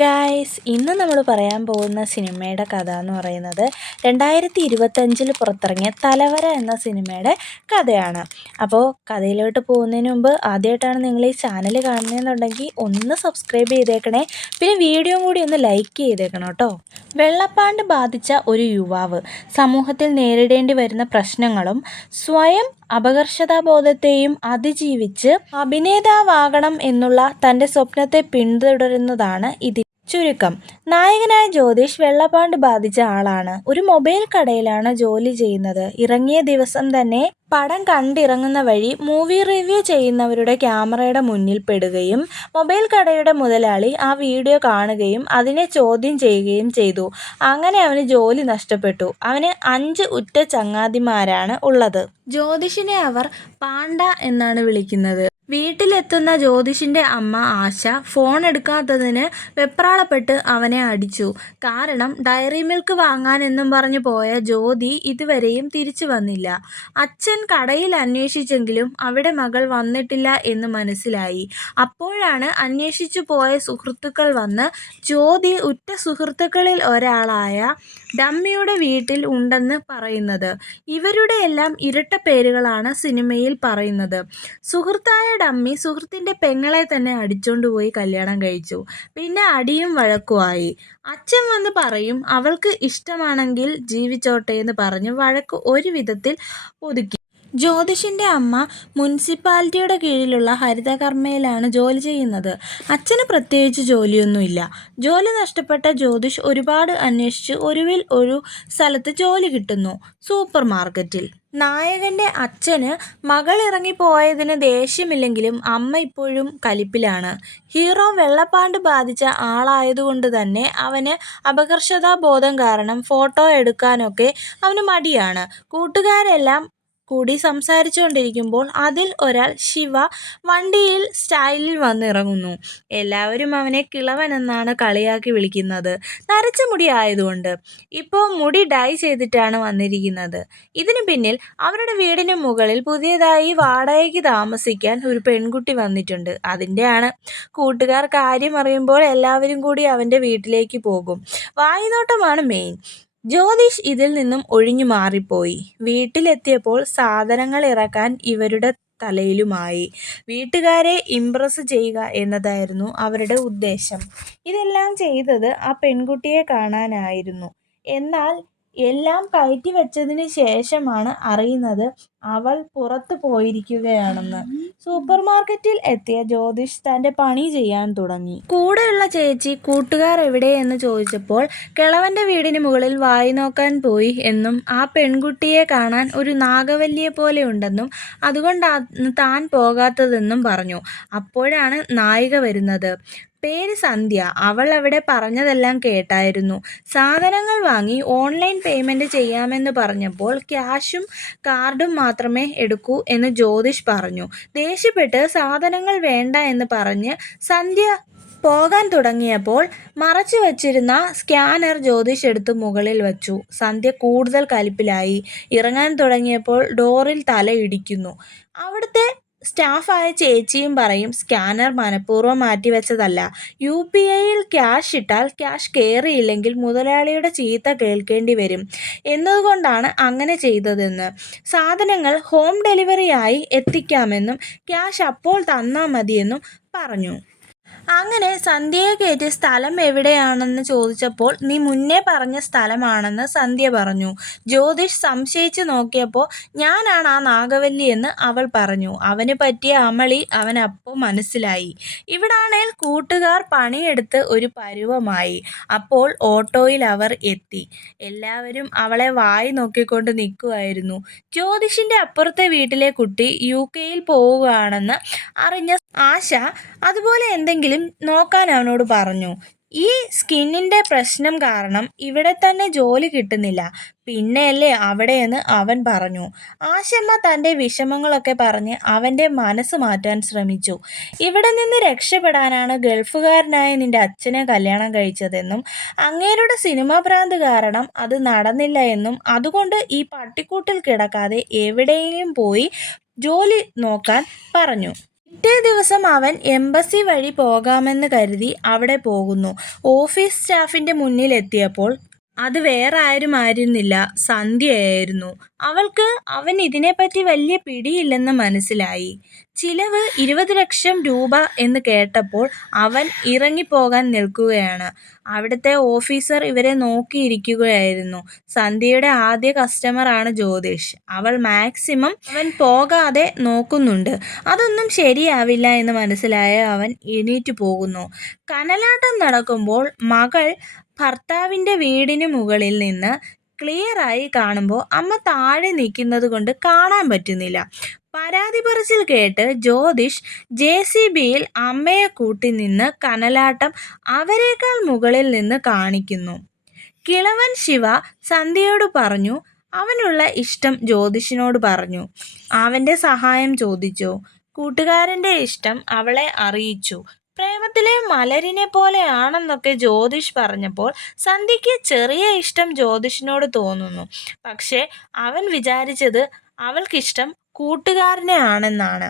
Guys, ഇന്ന് നമ്മൾ പറയാൻ പോകുന്ന സിനിമയുടെ കഥ എന്ന് പറയുന്നത് 2025 പുറത്തിറങ്ങിയ തലവര എന്ന സിനിമയുടെ കഥയാണ്. അപ്പോൾ കഥയിലോട്ട് പോകുന്നതിന് മുമ്പ് ആദ്യമായിട്ടാണ് നിങ്ങൾ ഈ ചാനൽ കാണുന്നതെന്നുണ്ടെങ്കിൽ ഒന്ന് സബ്സ്ക്രൈബ് ചെയ്തേക്കണേ. പിന്നെ വീഡിയോ കൂടി ഒന്ന് ലൈക്ക് ചെയ്തേക്കണം കേട്ടോ. വെള്ളപ്പാണ്ട് ബാധിച്ച ഒരു യുവാവ് സമൂഹത്തിൽ നേരിടേണ്ടി വരുന്ന പ്രശ്നങ്ങളും സ്വയം അപകർഷതാബോധത്തെയും അതിജീവിച്ച് അഭിനേതാവാകണം എന്നുള്ള തൻ്റെ സ്വപ്നത്തെ പിന്തുടരുന്നതാണ് ഇതിൽ ചുരുക്കം. നായകനായ ജ്യോതിഷ് വെള്ളപ്പാണ്ട് ബാധിച്ച ആളാണ്. ഒരു മൊബൈൽ കടയിലാണ് ജോലി ചെയ്യുന്നത്. ഇറങ്ങിയ ദിവസം തന്നെ പടം കണ്ടിറങ്ങുന്ന വഴി മൂവി റിവ്യൂ ചെയ്യുന്നവരുടെ ക്യാമറയുടെ മുന്നിൽ പെടുകയും മൊബൈൽ കടയുടെ മുതലാളി ആ വീഡിയോ കാണുകയും അതിനെ ചോദ്യം ചെയ്യുകയും ചെയ്തു. അങ്ങനെ അവന് ജോലി നഷ്ടപ്പെട്ടു. അവന് 5 ഉറ്റ ചങ്ങാതിമാരാണ് ഉള്ളത്. ജ്യോതിഷിനെ അവർ പാണ്ട എന്നാണ് വിളിക്കുന്നത്. വീട്ടിലെത്തുന്ന ജ്യോതിഷിൻ്റെ അമ്മ ആശ ഫോൺ എടുക്കാത്തതിന് വെപ്രാളപ്പെട്ട് അവനെ അടിച്ചു. കാരണം ഡയറി മിൽക്ക് വാങ്ങാനെന്നും പറഞ്ഞു പോയ ജ്യോതി ഇതുവരെയും തിരിച്ചു വന്നില്ല. അച്ഛൻ കടയിൽ അന്വേഷിച്ചെങ്കിലും അവിടെ മകൾ വന്നിട്ടില്ല എന്ന് മനസ്സിലായി. അപ്പോഴാണ് അന്വേഷിച്ചു പോയ സുഹൃത്തുക്കൾ വന്ന് ജ്യോതി ഉറ്റ സുഹൃത്തുക്കളിൽ ഒരാളായ ഡമ്മിയുടെ വീട്ടിൽ ഉണ്ടെന്ന് പറയുന്നത്. ഇവരുടെ എല്ലാം ഇരട്ട പേരുകളാണ് സിനിമയിൽ പറയുന്നത്. സുഹൃത്തായ ഡമ്മി സുഹൃത്തിൻ്റെ പെങ്ങളെ തന്നെ അടിച്ചോണ്ടുപോയി കല്യാണം കഴിച്ചു. പിന്നെ അടിയും വഴക്കുമായി. അച്ഛൻ വന്ന് പറയും അവൾക്ക് ഇഷ്ടമാണെങ്കിൽ ജീവിച്ചോട്ടെ എന്ന് പറഞ്ഞ് വഴക്ക് ഒരു വിധത്തിൽ ഒതുക്കി. ജ്യോതിഷിൻ്റെ അമ്മ മുനിസിപ്പാലിറ്റിയുടെ കീഴിലുള്ള ഹരിതകർമ്മയിലാണ് ജോലി ചെയ്യുന്നത്. അച്ഛന് പ്രത്യേകിച്ച് ജോലിയൊന്നുമില്ല. ജോലി നഷ്ടപ്പെട്ട ജ്യോതിഷ് ഒരുപാട് അന്വേഷിച്ച് ഒടുവിൽ ഒരു സ്ഥലത്ത് ജോലി കിട്ടുന്നു, സൂപ്പർ മാർക്കറ്റിൽ. നായകൻ്റെ അച്ഛന് മകൾ ഇറങ്ങിപ്പോയതിന് ദേഷ്യമില്ലെങ്കിലും അമ്മ ഇപ്പോഴും കലിപ്പിലാണ്. ഹീറോ വെള്ളപ്പാണ്ട് ബാധിച്ച ആളായതുകൊണ്ട് തന്നെ അവന് അപകർഷതാബോധം കാരണം ഫോട്ടോ എടുക്കാനൊക്കെ അവന് മടിയാണ്. കൂട്ടുകാരെല്ലാം കൂടി സംസാരിച്ചുകൊണ്ടിരിക്കുമ്പോൾ അതിൽ ഒരാൾ ശിവ വണ്ടിയിൽ സ്റ്റൈലിൽ വന്നിറങ്ങുന്നു. എല്ലാവരും അവനെ കിളവനെന്നാണ് കളിയാക്കി വിളിക്കുന്നത്, നരച്ച മുടി ആയതുകൊണ്ട്. ഇപ്പോൾ മുടി ഡൈ ചെയ്തിട്ടാണ് വന്നിരിക്കുന്നത്. ഇതിനു പിന്നിൽ അവരുടെ വീടിന് മുകളിൽ പുതിയതായി വാടകയ്ക്ക് താമസിക്കാൻ ഒരു പെൺകുട്ടി വന്നിട്ടുണ്ട്. അതിൻ്റെയാണ്. കൂട്ടുകാർ കാര്യം അറിയുമ്പോൾ എല്ലാവരും കൂടി അവൻ്റെ വീട്ടിലേക്ക് പോകും. വായ്നോട്ടമാണ് മെയിൻ. ജ്യോതിഷ് ഇതിൽ നിന്നും ഒഴിഞ്ഞു മാറിപ്പോയി. വീട്ടിലെത്തിയപ്പോൾ സാധനങ്ങൾ ഇറക്കാൻ ഇവരുടെ തലയിലുമായി. വീട്ടുകാരെ ഇംപ്രസ് ചെയ്യുക എന്നതായിരുന്നു അവരുടെ ഉദ്ദേശം. ഇതെല്ലാം ചെയ്തത് ആ പെൺകുട്ടിയെ കാണാനായിരുന്നു. എന്നാൽ എല്ലാം കയറ്റി വെച്ചതിന് ശേഷമാണ് അറിയുന്നത് അവൾ പുറത്തു പോയിരിക്കുകയാണെന്ന്. സൂപ്പർ മാർക്കറ്റിൽ എത്തിയ ജ്യോതിഷ് തൻ്റെ പണി ചെയ്യാൻ തുടങ്ങി. കൂടെയുള്ള ചേച്ചി കൂട്ടുകാർ എവിടെയെന്ന് ചോദിച്ചപ്പോൾ കിളവൻ്റെ വീടിന് മുകളിൽ വായി നോക്കാൻ പോയി എന്നും ആ പെൺകുട്ടിയെ കാണാൻ ഒരു നാഗവല്ലിയെ പോലെ ഉണ്ടെന്നും അതുകൊണ്ടാണ് താൻ പോകാത്തതെന്നും പറഞ്ഞു. അപ്പോഴാണ് നായിക വരുന്നത്. പേര് സന്ധ്യ. അവൾ അവിടെ പറഞ്ഞതെല്ലാം കേട്ടായിരുന്നു. സാധനങ്ങൾ വാങ്ങി ഓൺലൈൻ പേയ്മെൻറ്റ് ചെയ്യാമെന്ന് പറഞ്ഞപ്പോൾ ക്യാഷും കാർഡും മാത്രമേ എടുക്കൂ എന്ന് ജ്യോതിഷ് പറഞ്ഞു. ദേഷ്യപ്പെട്ട് സാധനങ്ങൾ വേണ്ട എന്ന് പറഞ്ഞ് സന്ധ്യ പോകാൻ തുടങ്ങിയപ്പോൾ മറച്ചു വച്ചിരുന്ന സ്കാനർ ജ്യോതിഷ് എടുത്ത് മുകളിൽ വച്ചു. സന്ധ്യ കൂടുതൽ കലിപ്പിലായി. ഇറങ്ങാൻ തുടങ്ങിയപ്പോൾ ഡോറിൽ തല ഇടിക്കുന്നു. അവിടുത്തെ സ്റ്റാഫായ ചേച്ചിയും പറയും സ്കാനർ മനഃപൂർവ്വം മാറ്റിവെച്ചതല്ല. UPIയിൽ ക്യാഷ് ഇട്ടാൽ ക്യാഷ് കയറിയില്ലെങ്കിൽ മുതലാളിയുടെ ചീത്ത കേൾക്കേണ്ടി വരും എന്നതുകൊണ്ടാണ് അങ്ങനെ ചെയ്തതെന്ന്. സാധനങ്ങൾ ഹോം ഡെലിവറിയായി എത്തിക്കാമെന്നും ക്യാഷ് അപ്പോൾ തന്നാൽ മതിയെന്നും പറഞ്ഞു. അങ്ങനെ സന്ധ്യയെ കയറ്റി സ്ഥലം എവിടെയാണെന്ന് ചോദിച്ചപ്പോൾ നീ മുന്നേ പറഞ്ഞ സ്ഥലമാണെന്ന് സന്ധ്യ പറഞ്ഞു. ജ്യോതിഷ് സംശയിച്ച് നോക്കിയപ്പോൾ ഞാനാണ് ആ നാഗവല്ലി എന്ന് അവൾ പറഞ്ഞു. അവന് പറ്റിയ അമളി അവനപ്പോൾ മനസ്സിലായി. ഇവിടാണേൽ കൂട്ടുകാർ പണിയെടുത്ത് ഒരു പരുവമായി. അപ്പോൾ ഓട്ടോയിൽ അവർ എത്തി. എല്ലാവരും അവളെ വായി നോക്കിക്കൊണ്ട് നിൽക്കുമായിരുന്നു. ജ്യോതിഷിൻ്റെ അപ്പുറത്തെ വീട്ടിലെ കുട്ടി UK പോവുകയാണെന്ന് അറിഞ്ഞ ആശ അതുപോലെ എന്തെങ്കിലും നോക്കാൻ അവനോട് പറഞ്ഞു. ഈ സ്കിന്നിൻ്റെ പ്രശ്നം കാരണം ഇവിടെ തന്നെ ജോലി കിട്ടുന്നില്ല, പിന്നെയല്ലേ അവിടെയെന്ന് അവൻ പറഞ്ഞു. ആശമ്മ തൻ്റെ വിഷമങ്ങളൊക്കെ പറഞ്ഞ് അവൻ്റെ മനസ്സ് മാറ്റാൻ ശ്രമിച്ചു. ഇവിടെ നിന്ന് രക്ഷപ്പെടാനാണ് ഗൾഫുകാരനായ നിൻ്റെ അച്ഛനെ കല്യാണം കഴിച്ചതെന്നും അങ്ങേരുടെ സിനിമാ ഭ്രാന്ത് കാരണം അത് നടന്നില്ല എന്നും അതുകൊണ്ട് ഈ പട്ടിക്കൂട്ടിൽ കിടക്കാതെ എവിടെയെങ്കിലും പോയി ജോലി നോക്കാൻ പറഞ്ഞു. പിറ്റേ ദിവസം അവൻ എംബസി വഴി പോകാമെന്ന് കരുതി അവിടെ പോകുന്നു. ഓഫീസ് സ്റ്റാഫിന്റെ മുന്നിലെത്തിയപ്പോൾ അത് വേറെ ആയിരുന്നില്ല, സന്ധ്യയായിരുന്നു. അവൾക്ക് അവൻ ഇതിനെപ്പറ്റി വലിയ പിടിയില്ലെന്ന് മനസ്സിലായി. ചിലവ് 20 ലക്ഷം രൂപ എന്ന് കേട്ടപ്പോൾ അവൻ ഇറങ്ങിപ്പോകാൻ നിൽക്കുകയാണ്. അവിടുത്തെ ഓഫീസർ ഇവരെ നോക്കിയിരിക്കുകയായിരുന്നു. സന്ധ്യയുടെ ആദ്യ കസ്റ്റമറാണ് ജ്യോതിഷ്. അവൾ മാക്സിമം അവൻ പോകാതെ നോക്കുന്നുണ്ട്. അതൊന്നും ശരിയാവില്ല എന്ന് മനസ്സിലായ അവൻ എണീറ്റ് പോകുന്നു. കനലാട്ടം നടക്കുമ്പോൾ മകൾ ഭർത്താവിന്റെ വീടിന് മുകളിൽ നിന്ന് ക്ലിയറായി കാണുമ്പോൾ അമ്മ താഴെ നിൽക്കുന്നത് കൊണ്ട് കാണാൻ പറ്റുന്നില്ല. പരാതി പറച്ചിൽ കേട്ട് ജ്യോതിഷ് JCBയിൽ അമ്മയെ കൂട്ടി നിന്ന് കനലാട്ടം അവരെക്കാൾ മുകളിൽ നിന്ന് കാണിക്കുന്നു. കിളവൻ ശിവ സന്ധ്യയോട് പറഞ്ഞു. അവനുള്ള ഇഷ്ടം ജ്യോതിഷിനോട് പറഞ്ഞു. അവന്റെ സഹായം ചോദിച്ചു. കൂട്ടുകാരന്റെ ഇഷ്ടം അവളെ അറിയിച്ചു. പ്രേമത്തിലെ മലരിനെ പോലെയാണെന്നൊക്കെ ജ്യോതിഷ് പറഞ്ഞപ്പോൾ സന്ധ്യയ്ക്ക് ചെറിയ ഇഷ്ടം ജ്യോതിഷിനോട് തോന്നുന്നു. പക്ഷെ അവൻ വിചാരിച്ചത് അവൾക്കിഷ്ടം കൂട്ടുകാരനെ ആണെന്നാണ്.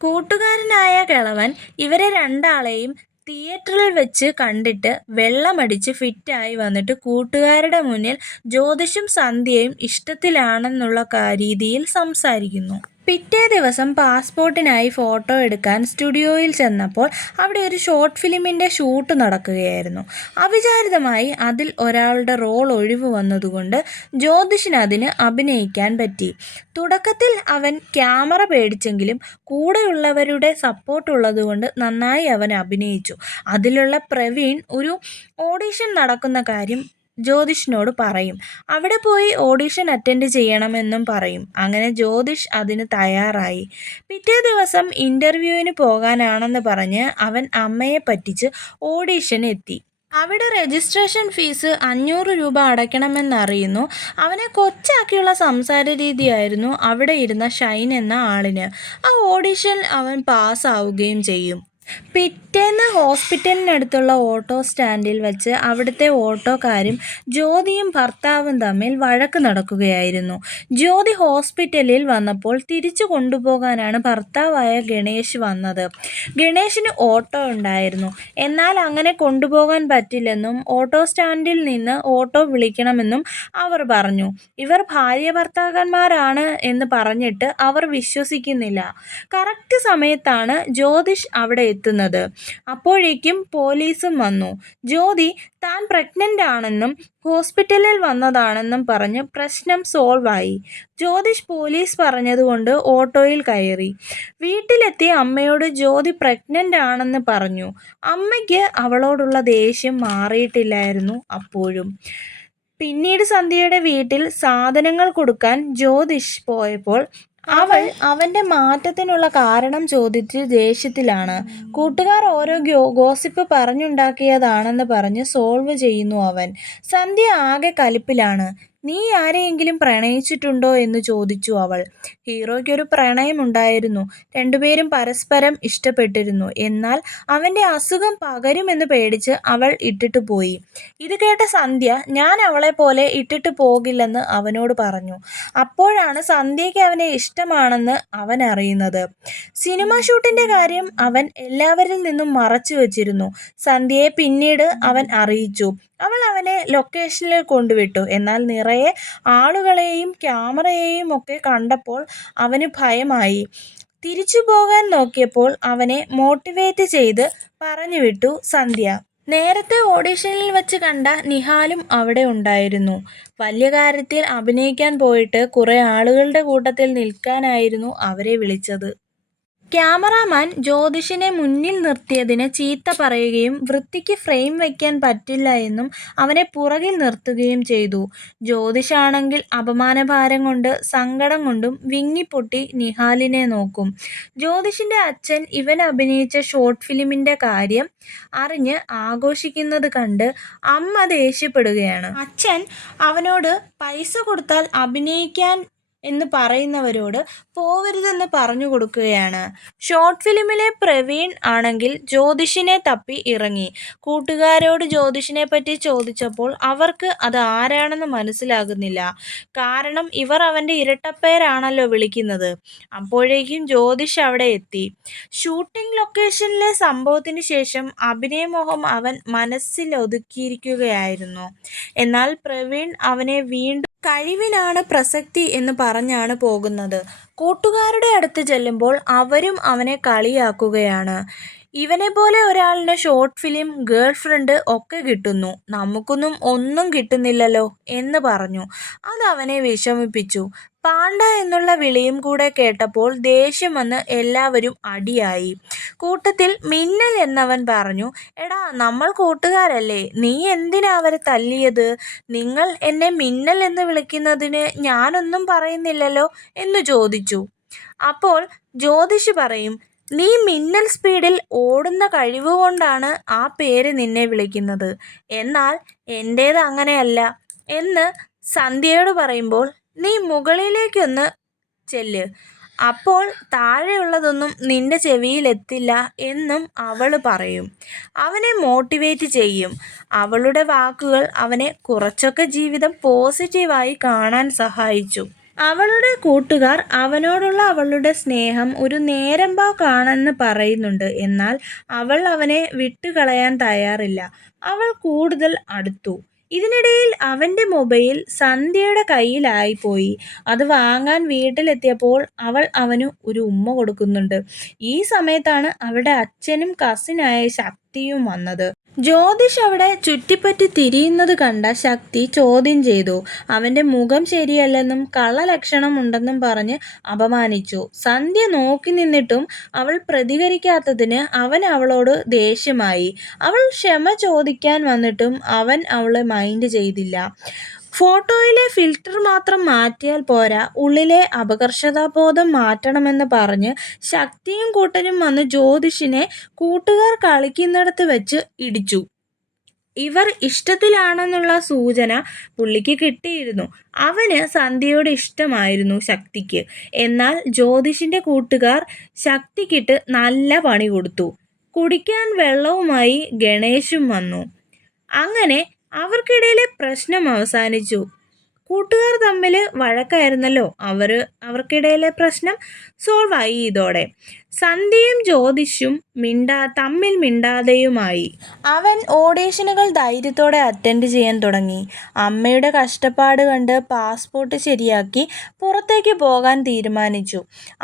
കൂട്ടുകാരനായ കിളവൻ ഇവരെ രണ്ടാളെയും തിയേറ്ററിൽ വെച്ച് കണ്ടിട്ട് വെള്ളമടിച്ച് ഫിറ്റായി വന്നിട്ട് കൂട്ടുകാരുടെ മുന്നിൽ ജ്യോതിഷും സന്ധ്യയും ഇഷ്ടത്തിലാണെന്നുള്ള രീതിയിൽ സംസാരിക്കുന്നു. പിറ്റേ ദിവസം പാസ്പോർട്ടിനായി ഫോട്ടോ എടുക്കാൻ സ്റ്റുഡിയോയിൽ ചെന്നപ്പോൾ അവിടെ ഒരു ഷോർട്ട് ഫിലിമിൻ്റെ ഷൂട്ട് നടക്കുകയായിരുന്നു. അവിചാരിതമായി അതിൽ ഒരാളുടെ റോൾ ഒഴിവ് വന്നതുകൊണ്ട് ജ്യോതിഷിന് അതിന് അഭിനയിക്കാൻ പറ്റി. തുടക്കത്തിൽ അവൻ ക്യാമറ പേടിച്ചെങ്കിലും കൂടെയുള്ളവരുടെ സപ്പോർട്ട് ഉള്ളതുകൊണ്ട് നന്നായി അവൻ അഭിനയിച്ചു. അതിലുള്ള പ്രവീൺ ഒരു ഓഡിഷൻ നടക്കുന്ന കാര്യം ജ്യോതിഷിനോട് പറയും. അവിടെ പോയി ഓഡിഷൻ അറ്റൻഡ് ചെയ്യണമെന്നും പറയും. അങ്ങനെ ജ്യോതിഷ് അതിന് തയ്യാറായി. പിറ്റേ ദിവസം ഇൻ്റർവ്യൂവിന് പോകാനാണെന്ന് പറഞ്ഞ് അവൻ അമ്മയെ പറ്റിച്ച് ഓഡിഷൻ എത്തി. അവിടെ രജിസ്ട്രേഷൻ ഫീസ് 500 രൂപ അടയ്ക്കണമെന്നറിയുന്നു. അവനെ കൊച്ചാക്കിയുള്ള സംസാര രീതിയായിരുന്നു അവിടെ ഇരുന്ന ഷൈൻ എന്ന ആളിന്. ആ ഓഡിഷൻ അവൻ പാസ്സാവുകയും ചെയ്യും. പിറ്റേന്ന് ഹോസ്പിറ്റലിനടുത്തുള്ള ഓട്ടോ സ്റ്റാൻഡിൽ വച്ച് അവിടുത്തെ ഓട്ടോക്കാരും ജ്യോതിയും ഭർത്താവും തമ്മിൽ വഴക്ക് നടക്കുകയായിരുന്നു. ജ്യോതി ഹോസ്പിറ്റലിൽ വന്നപ്പോൾ തിരിച്ചു കൊണ്ടുപോകാനാണ് ഭർത്താവായ ഗണേഷ് വന്നത്. ഗണേഷിന് ഓട്ടോ ഉണ്ടായിരുന്നു. എന്നാൽ അങ്ങനെ കൊണ്ടുപോകാൻ പറ്റില്ലെന്നും ഓട്ടോ സ്റ്റാൻഡിൽ നിന്ന് ഓട്ടോ വിളിക്കണമെന്നും അവർ പറഞ്ഞു. ഇവർ ഭാര്യ ഭർത്താക്കന്മാരാണ് എന്ന് പറഞ്ഞിട്ട് അവർ വിശ്വസിക്കുന്നില്ല. കറക്റ്റ് സമയത്താണ് ജ്യോതിഷ് അവിടെ എത്തുന്നത്. അപ്പോഴേക്കും പോലീസും വന്നു. ജ്യോതി താൻ പ്രഗ്നന്റ് ആണെന്നും ഹോസ്പിറ്റലിൽ വന്നതാണെന്നും പറഞ്ഞ് പ്രശ്നം സോൾവ് ആയി. ജ്യോതിഷ് പോലീസ് പറഞ്ഞതുകൊണ്ട് ഓട്ടോയിൽ കയറി. വീട്ടിലെത്തി അമ്മയോട് ജ്യോതി പ്രഗ്നന്റ് ആണെന്ന് പറഞ്ഞു. അമ്മയ്ക്ക് അവളോടുള്ള ദേഷ്യം മാറിയിട്ടില്ലായിരുന്നു അപ്പോഴും. പിന്നീട് സന്ധ്യയുടെ വീട്ടിൽ സാധനങ്ങൾ കൊടുക്കാൻ ജ്യോതിഷ് പോയപ്പോൾ അവൾ അവന്റെ മാറ്റത്തിനുള്ള കാരണം ചോദിച്ച് ദേഷ്യത്തിലാണ്. കൂട്ടുകാർ ഓരോ ഗോസിപ്പ് പറഞ്ഞുണ്ടാക്കിയതാണെന്ന് പറഞ്ഞ് സോൾവ് ചെയ്യുന്നു അവൻ. സന്ധ്യ ആകെ കലിപ്പിലാണ്. നീ ആരെയെങ്കിലും പ്രണയിച്ചിട്ടുണ്ടോ എന്ന് ചോദിച്ചു അവൾ. ഹീറോയ്ക്കൊരു പ്രണയമുണ്ടായിരുന്നു. രണ്ടുപേരും പരസ്പരം ഇഷ്ടപ്പെട്ടിരുന്നു. എന്നാൽ അവന്റെ അസുഖം പകരുമെന്ന് പേടിച്ച് അവൾ ഇട്ടിട്ട് പോയി. ഇത് കേട്ട സന്ധ്യ ഞാൻ അവളെ പോലെ ഇട്ടിട്ട് പോകില്ലെന്ന് അവനോട് പറഞ്ഞു. അപ്പോഴാണ് സന്ധ്യയ്ക്ക് അവനെ ഇഷ്ടമാണെന്ന് അവൻ അറിയുന്നത്. സിനിമ ഷൂട്ടിന്റെ കാര്യം അവൻ എല്ലാവരിൽ നിന്നും മറച്ചു വെച്ചിരുന്നു. സന്ധ്യയെ പിന്നീട് അവൻ അറിയിച്ചു. അവൾ അവനെ ലൊക്കേഷനിൽ കൊണ്ടുവിട്ടു. എന്നാൽ നിറയെ ആളുകളെയും ക്യാമറയെയും ഒക്കെ കണ്ടപ്പോൾ അവന് ഭയമായി. തിരിച്ചു പോകാൻ നോക്കിയപ്പോൾ അവനെ മോട്ടിവേറ്റ് ചെയ്ത് പറഞ്ഞു വിട്ടു സന്ധ്യ. നേരത്തെ ഓഡിഷനിൽ വച്ച് കണ്ട നിഹാലും അവിടെ ഉണ്ടായിരുന്നു. വലിയ കാര്യത്തിൽ അഭിനയിക്കാൻ പോയിട്ട് കുറെ ആളുകളുടെ കൂട്ടത്തിൽ നിൽക്കാനായിരുന്നു അവരെ വിളിച്ചത്. ക്യാമറാമാൻ ജ്യോതിഷിനെ മുന്നിൽ നിർത്തിയതിന് ചീത്ത പറയുകയും വൃത്തിക്ക് ഫ്രെയിം വയ്ക്കാൻ പറ്റില്ല എന്നും അവനെ പുറകിൽ നിർത്തുകയും ചെയ്തു. ജ്യോതിഷാണെങ്കിൽ അപമാനഭാരം കൊണ്ട് സങ്കടം കൊണ്ടും വിങ്ങിപ്പൊട്ടി നിഹാലിനെ നോക്കും. ജ്യോതിഷിന്റെ അച്ഛൻ ഇവൻ അഭിനയിച്ച ഷോർട്ട് ഫിലിമിന്റെ കാര്യം അറിഞ്ഞ് ആഘോഷിക്കുന്നത് കണ്ട് അമ്മ ദേഷ്യപ്പെടുകയാണ്. അച്ഛൻ അവനോട് പൈസ കൊടുത്താൽ അഭിനയിക്കാൻ എന്ന് പറയുന്നവരോട് പോവരുതെന്ന് പറഞ്ഞു കൊടുക്കുകയാണ്. ഷോർട്ട് ഫിലിമിലെ പ്രവീൺ ആണെങ്കിൽ ജ്യോതിഷിനെ തപ്പി ഇറങ്ങി. കൂട്ടുകാരോട് ജ്യോതിഷിനെ പറ്റി ചോദിച്ചപ്പോൾ അവർക്ക് അത് ആരാണെന്ന് മനസ്സിലാകുന്നില്ല. കാരണം ഇവർ അവൻ്റെ ഇരട്ടപ്പേരാണല്ലോ വിളിക്കുന്നത്. അപ്പോഴേക്കും ജ്യോതിഷ് അവിടെ എത്തി. ഷൂട്ടിംഗ് ലൊക്കേഷനിലെ സംഭവത്തിന് ശേഷം അഭിനയമോഹം അവൻ മനസ്സിലൊതുക്കിയിരിക്കുകയായിരുന്നു. എന്നാൽ പ്രവീൺ അവനെ വീണ്ടും കഴിവിനാണ് പ്രസക്തി എന്ന് പറഞ്ഞാണ് പോകുന്നത്. കൂട്ടുകാരുടെ അടുത്ത് ചെല്ലുമ്പോൾ അവരും അവനെ കളിയാക്കുകയാണ്. ഇവനെപ്പോലെ ഒരാളിന് ഷോർട്ട് ഫിലിം, ഗേൾ ഫ്രണ്ട് ഒക്കെ കിട്ടുന്നു, നമുക്കൊന്നും ഒന്നും കിട്ടുന്നില്ലല്ലോ എന്ന് പറഞ്ഞു. അതവനെ വിഷമിപ്പിച്ചു. പാണ്ട എന്നുള്ള വിളിയും കൂടെ കേട്ടപ്പോൾ ദേഷ്യം വന്ന് എല്ലാവരും അടിയായി. കൂട്ടത്തിൽ മിന്നൽ എന്നവൻ പറഞ്ഞു, എടാ നമ്മൾ കൂട്ടുകാരല്ലേ, നീ എന്തിനാ അവരെ തല്ലിയത്? നിങ്ങൾ എന്നെ മിന്നൽ എന്ന് വിളിക്കുന്നതിന് ഞാനൊന്നും പറയുന്നില്ലല്ലോ എന്ന് ചോദിച്ചു. അപ്പോൾ ജ്യോതിഷ് പറയും, നീ മിന്നൽ സ്പീഡിൽ ഓടുന്ന കഴിവ് കൊണ്ടാണ് ആ പേര് നിന്നെ വിളിക്കുന്നത്, എന്നാൽ എൻ്റേത് അങ്ങനെയല്ല എന്ന് സന്ധ്യയോട് പറയുമ്പോൾ, നീ മുകളിലേക്കൊന്ന് ചെല്ല്, അപ്പോൾ താഴെയുള്ളതൊന്നും നിന്റെ ചെവിയിലെത്തില്ല എന്നും അവൾ പറയും. അവനെ മോട്ടിവേറ്റ് ചെയ്യും. അവളുടെ വാക്കുകൾ അവനെ കുറച്ചൊക്കെ ജീവിതം പോസിറ്റീവായി കാണാൻ സഹായിച്ചു. അവളുടെ കൂട്ടുകാർ അവനോടുള്ള അവളുടെ സ്നേഹം ഒരു നേരമ്പോക്കാണെന്ന് പറയുന്നുണ്ട്. എന്നാൽ അവൾ അവനെ വിട്ടുകളയാൻ തയ്യാറില്ല. അവൾ കൂടുതൽ അടുത്തു. ഇതിനിടയിൽ അവൻ്റെ മൊബൈൽ സന്ധ്യയുടെ കയ്യിലായിപ്പോയി. അത് വാങ്ങാൻ വീട്ടിലെത്തിയപ്പോൾ അവൾ അവന് ഒരു ഉമ്മ കൊടുക്കുന്നുണ്ട്. ഈ സമയത്താണ് അവളുടെ അച്ഛനും കസിനായ ശക്തിയും വന്നത്. ജ്യോതിഷ് അവിടെ ചുറ്റിപ്പറ്റി തിരിയുന്നത് കണ്ട ശക്തി ചോദ്യം ചെയ്തു. അവൻ്റെ മുഖം ശരിയല്ലെന്നും കള്ളലക്ഷണം ഉണ്ടെന്നും പറഞ്ഞ് അപമാനിച്ചു. സന്ധ്യ നോക്കി നിന്നിട്ടും അവൾ പ്രതികരിക്കാത്തതിന് അവൻ അവളോട് ദേഷ്യമായി. അവൾ ക്ഷമ ചോദിക്കാൻ വന്നിട്ടും അവൻ അവളെ മൈൻഡ് ചെയ്തില്ല. ഫോട്ടോയിലെ ഫിൽറ്റർ മാത്രം മാറ്റിയാൽ പോരാ, ഉള്ളിലെ അപകർഷതാബോധം മാറ്റണമെന്ന് പറഞ്ഞ് ശക്തിയും കൂട്ടരും വന്ന് ജ്യോതിഷിനെ കൂട്ടുകാർ കളിക്കുന്നിടത്ത് വെച്ച് ഇടിച്ചു. ഇവർ ഇഷ്ടത്തിലാണെന്നുള്ള സൂചന പുള്ളിക്ക് കിട്ടിയിരുന്നു. അവന് സന്ധ്യയോട് ഇഷ്ടമായിരുന്നു ശക്തിക്ക്. എന്നാൽ ജ്യോതിഷിൻ്റെ കൂട്ടുകാർ ശക്തിക്കിട്ട് നല്ല പണി കൊടുത്തു. കുടിക്കാൻ വെള്ളവുമായി ഗണേശും വന്നു. അങ്ങനെ അവർക്കിടയിലെ പ്രശ്നം അവസാനിച്ചു. കൂട്ടുകാർ തമ്മിൽ വഴക്കായിരുന്നല്ലോ, അവർക്കിടയിലെ പ്രശ്നം സോൾവ് ആയി. ഇതോടെ സന്ധ്യയും ജ്യോതിഷും തമ്മിൽ മിണ്ടാതെയുമായി. അവൻ ഓഡീഷനുകൾ ധൈര്യത്തോടെ അറ്റൻഡ് ചെയ്യാൻ തുടങ്ങി. അമ്മയുടെ കഷ്ടപ്പാട് കണ്ട് പാസ്പോർട്ട് ശരിയാക്കി പുറത്തേക്ക് പോകാൻ തീരുമാനിച്ചു.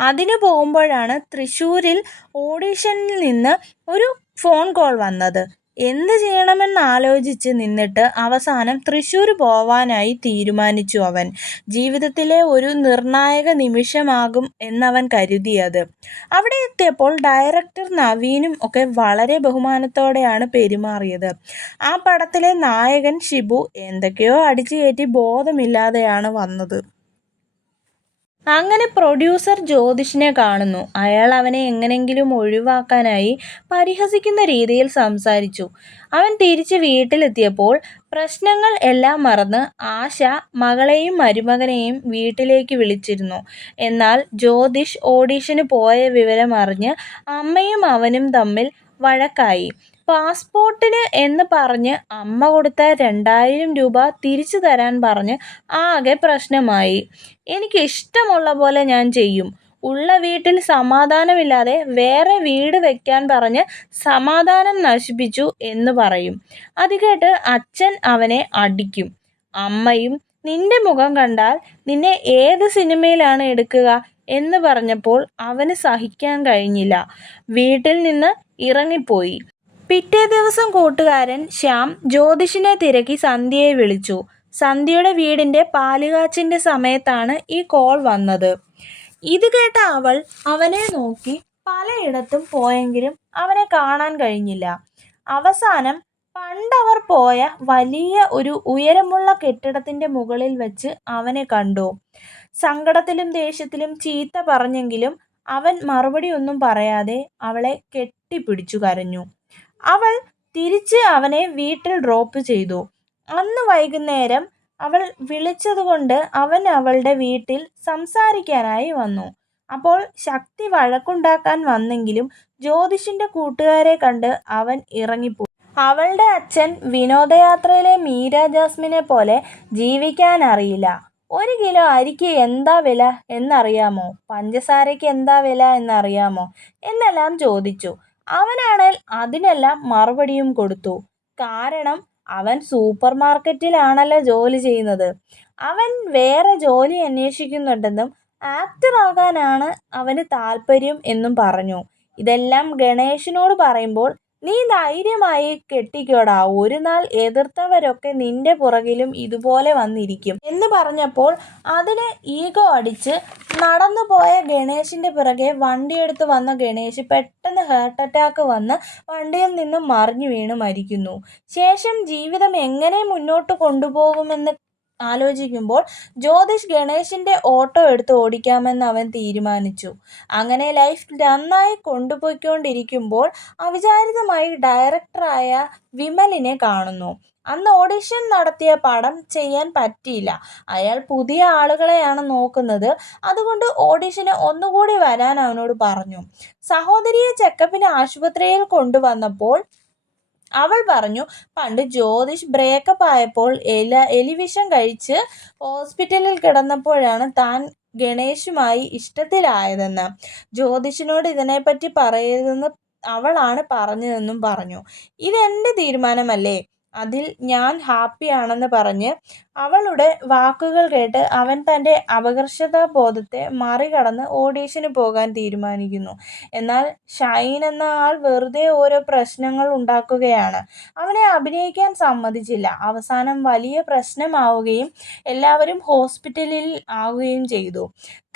അതിന് പോകുമ്പോഴാണ് തൃശ്ശൂരിൽ ഓഡീഷനിൽ നിന്ന് ഒരു ഫോൺ കോൾ വന്നത്. എന്ത് ചെയ്യണമെന്നാലോചിച്ച് നിന്നിട്ട് അവസാനം തൃശ്ശൂർ പോവാനായി തീരുമാനിച്ചു അവൻ. ജീവിതത്തിലെ ഒരു നിർണായക നിമിഷമാകും എന്നവൻ കരുതിയത്. അവിടെ എത്തിയപ്പോൾ ഡയറക്ടർ നവീനും ഒക്കെ വളരെ ബഹുമാനത്തോടെയാണ് പെരുമാറിയത്. ആ പടത്തിലെ നായകൻ ഷിബു എന്തൊക്കെയോ അടിച്ചു കയറ്റി ബോധമില്ലാതെയാണ് വന്നത്. അങ്ങനെ പ്രൊഡ്യൂസർ ജ്യോതിഷിനെ കാണുന്നു. അയാൾ അവനെ എങ്ങനെങ്കിലും ഒഴിവാക്കാനായി പരിഹസിക്കുന്ന രീതിയിൽ സംസാരിച്ചു. അവൻ തിരിച്ച് വീട്ടിലെത്തിയപ്പോൾ പ്രശ്നങ്ങൾ എല്ലാം മറന്ന് ആശ മകളെയും മരുമകനെയും വീട്ടിലേക്ക് വിളിച്ചിരുന്നു. എന്നാൽ ജ്യോതിഷ് ഓഡീഷന് പോയ വിവരം അറിഞ്ഞ് അമ്മയും അവനും തമ്മിൽ വഴക്കായി. പാസ്പോർട്ടിന് എന്ന് പറഞ്ഞ് അമ്മ കൊടുത്ത 2000 രൂപ തിരിച്ചു തരാൻ പറഞ്ഞ് ആകെ പ്രശ്നമായി. എനിക്ക് ഇഷ്ടമുള്ള പോലെ ഞാൻ ചെയ്യും, ഉള്ള വീട്ടിൽ സമാധാനമില്ലാതെ വേറെ വീട് വെക്കാൻ പറഞ്ഞ് സമാധാനം നശിപ്പിച്ചു എന്ന് പറയും. അത് കേട്ട് അച്ഛൻ അവനെ അടിക്കും. അമ്മയും നിന്റെ മുഖം കണ്ടാൽ നിന്നെ ഏത് സിനിമയിലാണ് എടുക്കുക എന്ന് പറഞ്ഞപ്പോൾ അവന് സഹിക്കാൻ കഴിഞ്ഞില്ല. വീട്ടിൽ നിന്ന് ഇറങ്ങിപ്പോയി. പിറ്റേ ദിവസം കൂട്ടുകാരൻ ശ്യാം ജ്യോതിഷിനെ തിരക്കി സന്ധ്യയെ വിളിച്ചു. സന്ധ്യയുടെ വീടിൻ്റെ പാലുകാച്ചിൻ്റെ സമയത്താണ് ഈ കോൾ വന്നത്. ഇത് കേട്ട അവൾ അവനെ നോക്കി പലയിടത്തും പോയെങ്കിലും അവനെ കാണാൻ കഴിഞ്ഞില്ല. അവസാനം പണ്ടവർ പോയ വലിയ ഒരു ഉയരമുള്ള കെട്ടിടത്തിൻ്റെ മുകളിൽ വെച്ച് അവനെ കണ്ടു. സങ്കടത്തിലും ദേഷ്യത്തിലും ചീത്ത പറഞ്ഞെങ്കിലും അവൻ മറുപടി ഒന്നും പറയാതെ അവളെ കെട്ടിപ്പിടിച്ചു കരഞ്ഞു. അവൾ തിരിച്ച് അവനെ വീട്ടിൽ ഡ്രോപ്പ് ചെയ്തു. അന്ന് വൈകുന്നേരം അവൾ വിളിച്ചതുകൊണ്ട് അവൻ അവളുടെ വീട്ടിൽ സംസാരിക്കാനായി വന്നു. അപ്പോൾ ശക്തി വഴക്കുണ്ടാക്കാൻ വന്നെങ്കിലും ജ്യോതിഷിന്റെ കൂട്ടുകാരെ കണ്ട് അവൻ ഇറങ്ങിപ്പോയി. അവളുടെ അച്ഛൻ വിനോദയാത്രയിലെ മീര ജാസ്മിനെ പോലെ ജീവിക്കാൻ അറിയില്ല. 1 കിലോ അരിക്ക് എന്താ വില എന്നറിയാമോ? പഞ്ചസാരയ്ക്ക് എന്താ വില എന്നറിയാമോ? എന്നെല്ലാം ചോദിച്ചു. അവനാണെങ്കിൽ അതിനെല്ലാം മറുപടിയും കൊടുത്തു. കാരണം അവൻ സൂപ്പർ മാർക്കറ്റിലാണല്ലോ ജോലി ചെയ്യുന്നത്. അവൻ വേറെ ജോലി അന്വേഷിക്കുന്നുണ്ടെന്നും ആക്ടർ ആകാനാണ് അവന് താല്പര്യം എന്നും പറഞ്ഞു. ഇതെല്ലാം ഗണേഷിനോട് പറയുമ്പോൾ, നീ ധൈര്യമായി കെട്ടിക്കോടാ, ഒരു നാൾ എതിർത്തവരൊക്കെ നിന്റെ പുറകിലും ഇതുപോലെ വന്നിരിക്കും എന്ന് പറഞ്ഞപ്പോൾ അതിന് ഈഗോ അടിച്ച് നടന്നുപോയ ഗണേഷിന്റെ പിറകെ വണ്ടിയെടുത്ത് വന്ന ഗണേഷ് പെട്ടെന്ന് ഹാർട്ട് അറ്റാക്ക് വന്ന് വണ്ടിയിൽ നിന്നും മറിഞ്ഞു വീണ് മരിക്കുന്നു. ശേഷം ജീവിതം എങ്ങനെ മുന്നോട്ട് കൊണ്ടുപോകുമെന്ന് ആലോചിക്കുമ്പോൾ ജ്യോതിഷ് ഗണേഷിന്റെ ഓട്ടോ എടുത്ത് ഓടിക്കാമെന്ന് അവൻ തീരുമാനിച്ചു. അങ്ങനെ ലൈഫ് നന്നായി കൊണ്ടുപോയിക്കൊണ്ടിരിക്കുമ്പോൾ അവിചാരിതമായി ഡയറക്ടറായ വിമലിനെ കാണുന്നു. അന്ന് ഓഡിഷൻ നടത്തിയ പടം ചെയ്യാൻ പറ്റിയില്ല. അയാൾ പുതിയ ആളുകളെയാണ് നോക്കുന്നത്. അതുകൊണ്ട് ഓഡിഷന് ഒന്നുകൂടി വരാൻ അവനോട് പറഞ്ഞു. സഹോദരിയെ ചെക്കപ്പിന് ആശുപത്രിയിൽ കൊണ്ടുവന്നപ്പോൾ അവൾ പറഞ്ഞു, പണ്ട് ജ്യോതിഷ് ബ്രേക്കപ്പ് ആയപ്പോൾ എലിവിഷം കഴിച്ച് ഹോസ്പിറ്റലിൽ കിടന്നപ്പോഴാണ് താൻ ഗണേഷുമായി ഇഷ്ടത്തിലായതെന്ന്. ജ്യോതിഷിനോട് ഇതിനെപ്പറ്റി പറയരുതെന്ന് അവളാണ് പറഞ്ഞതെന്നും പറഞ്ഞു. ഇതെന്റെ തീരുമാനമല്ലേ, അതിൽ ഞാൻ ഹാപ്പിയാണെന്ന് പറഞ്ഞ് അവളുടെ വാക്കുകൾ കേട്ട് അവൻ തൻ്റെ അപകർഷതാബോധത്തെ മറികടന്ന് ഓഡീഷന് പോകാൻ തീരുമാനിക്കുന്നു. എന്നാൽ ഷൈൻ എന്ന ആൾ വെറുതെ ഓരോ പ്രശ്നങ്ങൾ ഉണ്ടാക്കുകയാണ്. അവനെ അഭിനയിക്കാൻ സമ്മതിച്ചില്ല. അവസാനം വലിയ പ്രശ്നമാവുകയും എല്ലാവരും ഹോസ്പിറ്റലിൽ ആവുകയും ചെയ്തു.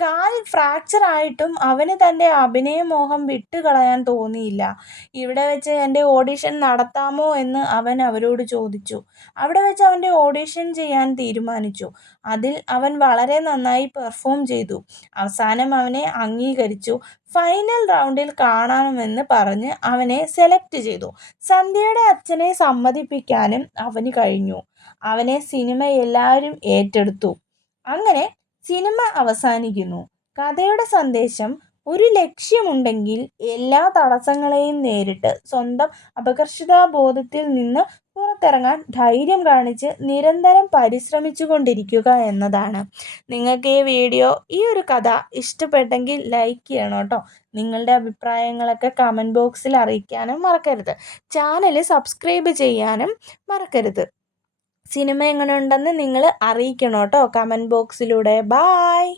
കാൽ ഫ്രാക്ചർ ആയിട്ടും അവന് തൻ്റെ അഭിനയമോഹം വിട്ടുകളയാൻ തോന്നിയില്ല. ഇവിടെ വെച്ച് എൻ്റെ ഓഡിഷൻ നടത്താമോ എന്ന് അവൻ അവരോട് ചോദിച്ചു. അവിടെ വെച്ച് അവൻ്റെ ഓഡിഷൻ ചെയ്യാൻ തീരുമാനിച്ചു. അതിൽ അവൻ വളരെ നന്നായി പെർഫോം ചെയ്തു. അവസാനം അവനെ അംഗീകരിച്ചു. ഫൈനൽ റൗണ്ടിൽ കാണാമെന്ന് പറഞ്ഞ് അവനെ സെലക്ട് ചെയ്തു. സന്ധ്യയുടെ അച്ഛനെ സമ്മതിപ്പിക്കാനും അവന് കഴിഞ്ഞു. അവനെ സിനിമ എല്ലാവരും ഏറ്റെടുത്തു. അങ്ങനെ സിനിമ അവസാനിക്കുന്നു. കഥയുടെ സന്ദേശം, ഒരു ലക്ഷ്യമുണ്ടെങ്കിൽ എല്ലാ തടസ്സങ്ങളെയും നേരിട്ട് സ്വന്തം അപകർഷതാബോധത്തിൽ നിന്ന് പുറത്തിറങ്ങാൻ ധൈര്യം കാണിച്ച് നിരന്തരം പരിശ്രമിച്ചു കൊണ്ടിരിക്കുക എന്നതാണ്. നിങ്ങൾക്ക് ഈ ഒരു കഥ ഇഷ്ടപ്പെട്ടെങ്കിൽ ലൈക്ക് ചെയ്യണം കേട്ടോ. നിങ്ങളുടെ അഭിപ്രായങ്ങളൊക്കെ കമൻറ്റ് ബോക്സിൽ അറിയിക്കാനും മറക്കരുത്. ചാനൽ സബ്സ്ക്രൈബ് ചെയ്യാനും മറക്കരുത്. സിനിമ എങ്ങനെ ഉണ്ടെന്ന് നിങ്ങൾ അറിയിക്കണം കേട്ടോ കമൻറ്റ് ബോക്സിലൂടെ. ബായ്.